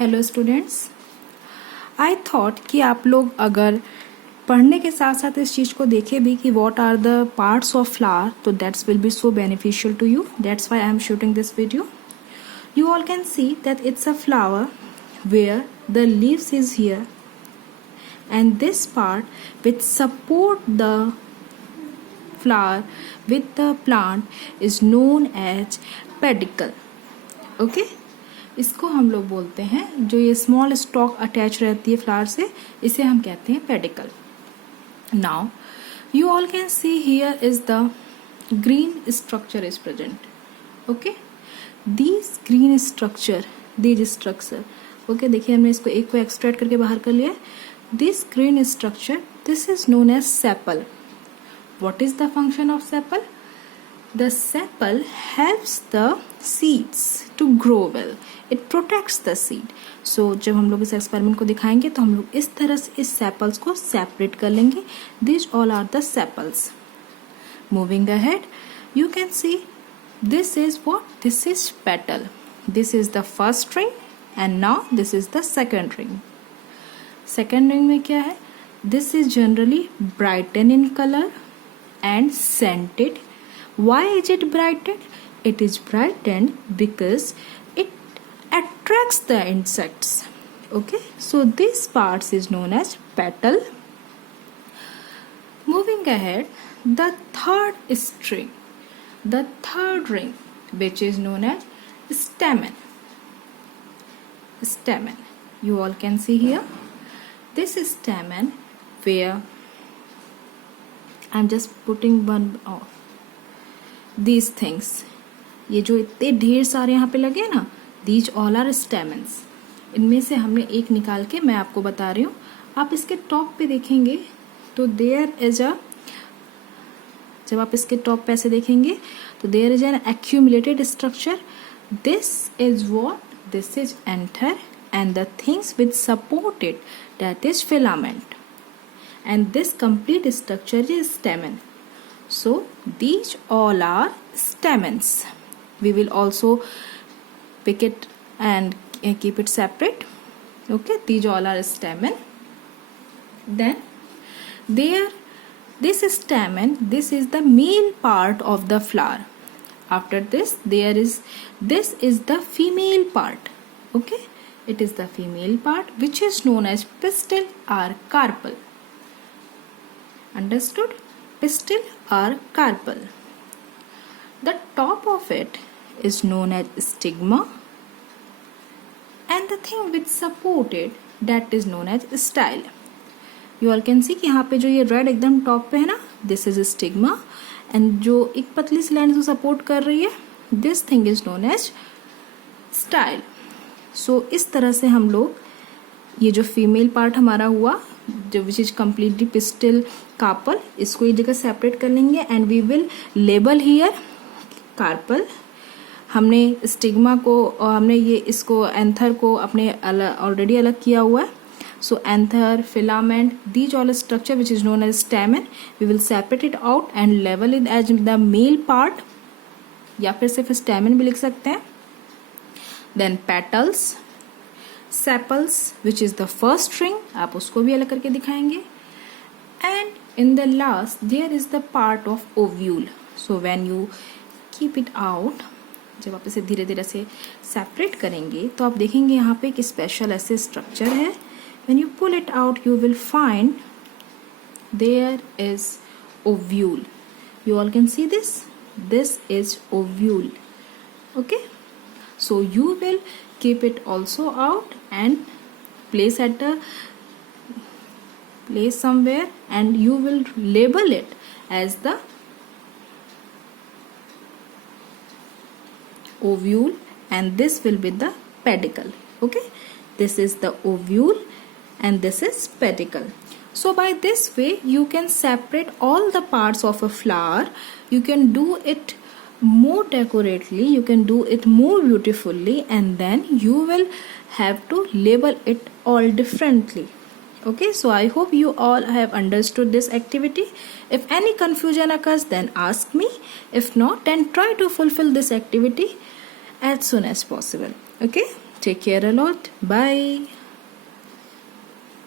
Hello students, I thought कि आप लोग अगर पढ़ने के साथ साथ इस चीज़ को देखें भी कि what are the parts of flower, तो that's will be so beneficial to you. That's why I am shooting this video. You all can see that it's a flower where the leaves is here, and this part which support the flower with the plant is known as pedicle. Okay? इसको हम लोग बोलते हैं, जो ये small stock attach रहती है flower से, इसे हम कहते हैं pedicle. Now you all can see here is the green structure is present. Okay, these green structure, okay, देखिए हमने इसको एक को एक्सट्रैक्ट करके बाहर कर लिया. This green structure, this is known as sepal. What is the function of sepal? The sepal helps the seeds to grow well. It protects the seed. So जब हम लोग इस एक्सपेरिमेंट को दिखाएंगे तो हम लोग इस तरह से इस सेपल्स को सेपरेट कर लेंगे. These all are the sepals. Moving ahead, you can see this is what? This is petal. This is the first ring and now this is the second ring. Second ring में क्या है? This is generally brighten in color and scented. Why is it brightened? It is brightened because it attracts the insects. Okay, so this part is known as petal. Moving ahead, the third string, the third ring, which is known as stamen. Stamen. You all can see here. This is stamen where I'm just putting one off. These things, ये जो इतने ढेर सारे यहाँ पे लगे ना, these all are stamens. इनमें से हमने एक निकाल के मैं आपको बता रही हूँ. आप इसके टॉप पे देखेंगे तो there is a, जब आप इसके टॉप पे ऐसे देखेंगे तो there is an accumulated structure. This is what? This is anther and the things which support it, that is filament. And this complete structure is stamen. So these all are stamens. We will also pick it and keep it separate. Okay, these all are stamen. Then this stamen, this is the male part of the flower. After this this is the female part. Okay, it is the female part which is known as pistil or carpel. Understood? Pistil or carpel. The top of it is known as stigma and the thing which support it, that is known as style. You all can see कि यहाँ पे जो ये red एकदम top पे है ना, this is stigma, and जो एक पतली सी लाइन को सपोर्ट कर रही है, this thing is known as style. So इस तरह से हम लोग ये जो फीमेल पार्ट हमारा हुआ, जो which is completely pistil carpel, इसको एक जगह सेपरेट कर लेंगे and we will label here carpel. हमने स्टिग्मा को और हमने ये इसको एंथर को अपने ऑलरेडी अलग किया हुआ है. So anther, filament, these all structure which is known as stamen, we will separate it out and label it as the male part, या फिर सिर्फ स्टैमेन भी लिख सकते हैं. Then petals, sepals which is the first ring, आप उसको भी अलग करके दिखाएंगे. And in the last there is the part of ovule. So when you keep it out, जब आप इसे धीरे धीरे से सेपरेट करेंगे तो आप देखेंगे यहाँ पे एक स्पेशल ऐसे स्ट्रक्चर है. When you pull it out you will find there is ovule. You all can see this. This is ovule. Okay, so you will keep it also out and place somewhere and you will label it as the ovule and this will be the pedicle. Okay, this is the ovule and this is pedicle. So by this way you can separate all the parts of a flower. You can do it more decorately, you can do it more beautifully, and then you will have to label it all differently. Okay, so I hope you all have understood this activity. If any confusion occurs then ask me. If not, then try to fulfill this activity as soon as possible. Okay, Take care a lot. Bye.